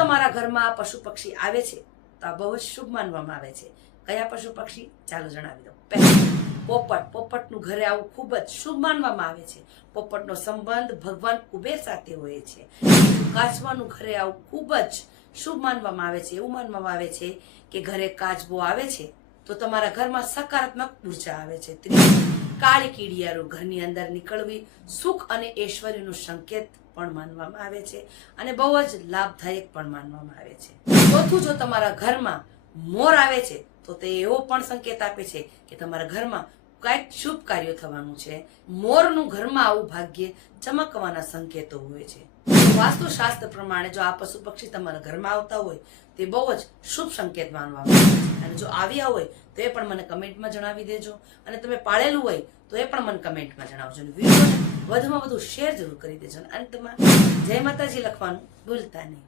તમારા ઘરમાં આ પશુ પક્ષી આવે છે તો આ બહુ જ શુભ માનવામાં આવે છે. કયા પશુ પક્ષી? ચાલો જણાવી દઉં. પોપટ. પોપટનું ઘરે આવું ખૂબ જ શુભ માનવામાં આવે છે. પોપટનો સંબંધ ભગવાન કુબેર સાથે હોય છે. કાચબાનું ઘરે આવું ખૂબ જ શુભ માનવામાં આવે છે. એવું માનવામાં આવે છે કે ઘરે કાચબો આવે છે તો તમારા ઘરમાં સકારાત્મક ઉર્જા આવે છે. કાળી કીડિયારું ઘરની અંદર નીકળવી સુખ અને ઐશ્વર્યનું સંકેત પણ માનવામાં આવે છે અને બહુ જ લાભદાયક પણ માનવામાં આવે છે. ચોથું, જો તમારા ઘરમાં મોર આવે છે તો તે એવો પણ સંકેત આપે છે કે તમારા ઘરમાં કઈક શુભ કાર્ય થવાનું છે. મોરનું ઘરમાં આવું ભાગ્ય ચમકવાના સંકેતો હોય છે. વાસ્તુશાસ્ત્ર પ્રમાણે જો આ પશુ પક્ષી તમારા ઘરમાં આવતા હોય તે બહુ જ શુભ સંકેત માનવામાં આવે છે. અને જો આવ્યા હોય તો એ પણ મને કમેન્ટમાં જણાવી દેજો. અને તમે પાળેલું હોય તો એ પણ મને કમેન્ટમાં જણાવજો. અને વિડીયોને વધુમાં વધુ શેર જરૂર કરી દેજો. અને અંતમાં જય માતાજી લખવાનું ભૂલતા નહીં.